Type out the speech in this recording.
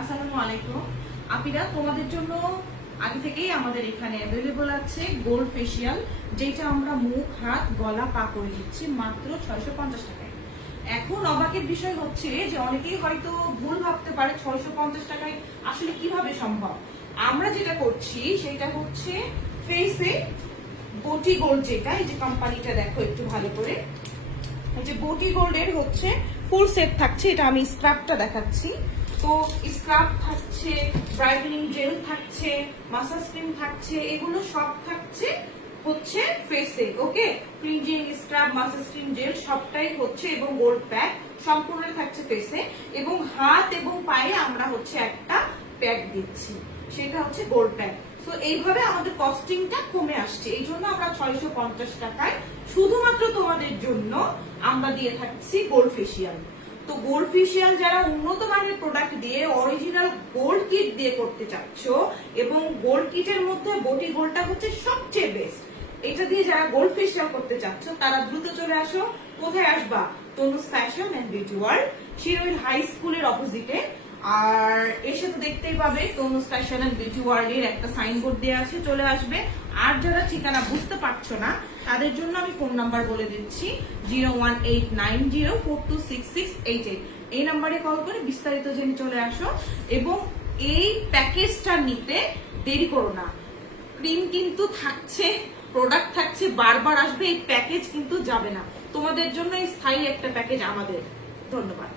আসসালামু আলাইকুম আপিরা, তোমাদের জন্য আগে থেকেই আমাদের এখানে অ্যাভেলেবল আছে গোল্ড ফেসিয়াল, যেটা আমরা মুখ, হাত, গলা, পা করে দিচ্ছি মাত্র 650 টাকায়। এখন অবাকের বিষয় হচ্ছে যে অনেকেই হয়তো ভুল ভাবতে পারে 650 টাকায় আসলে কিভাবে সম্ভব। আমরা যেটা করছি সেটা হচ্ছে ফেসে বটি গোল্ড, যেটা এই যে কোম্পানিটা দেখো একটু ভালো করে, এই যে বটি গোল্ডের হচ্ছে ফুল সেট থাকছে। এটা আমি স্ক্রাবটা দেখাচ্ছি। তো স্ক্রাব থাকছে, ব্রাইটেনিং জেল থাকছে, মাসাজ ক্রিম থাকছে, এগুলো সব থাকছে হচ্ছে ফেসে। Okay, cleansing scrub, massage cream, gel সবটাই হচ্ছে, এবং গোল্ড প্যাক সম্পূর্ণ থাকছে ফেসে। এবং হাত এবং পায়ে আমরা হচ্ছে একটা প্যাক দিচ্ছি, সেটা হচ্ছে গোল্ড প্যাক। তো এইভাবে আমাদের কস্টিংটা কমে আসছে, এই জন্য আমরা 650 টাকায় শুধুমাত্র তোমাদের জন্য আমরা দিয়ে থাকছি গোল্ড ফেসিয়াল। তো গোল্ড ফেসিয়াল যারা উন্নত মানের প্রোডাক্ট দিয়ে অরিজিনাল গোল্ড কিট দিয়ে করতে চাচ্ছ, এবং গোল্ড কিটের মধ্যে বটি গোল্ডটা হচ্ছে সবচেয়ে বেস্ট, এটা দিয়ে যারা গোল্ড ফেসিয়াল করতে চাচ্ছ তারা দ্রুত চলে আসো। কোথায় আসবা? Tanuj fashion and beauty world, Shiroil high স্কুলের অপোজিটে। আর এসে তো দেখতেই পাবে Tanuj fashion and beauty world এর একটা সাইনবোর্ড দেওয়া আছে, চলে আসবে। আর যারা ঠিকানা বুঝতে পারছো না তাদের জন্য আমি ফোন নাম্বার বলে দিচ্ছি 01890426688। এই নাম্বারে কল করে বিস্তারিত জেনে চলে আসো। এবং এই প্যাকেজটা নিতে দেরি করো না, ক্রিম কিন্তু থাকছে, প্রোডাক্ট থাকছে, বারবার আসবে, এই প্যাকেজ কিন্তু যাবে না। তোমাদের জন্য এই স্থায়ী একটা প্যাকেজ আমাদের। ধন্যবাদ।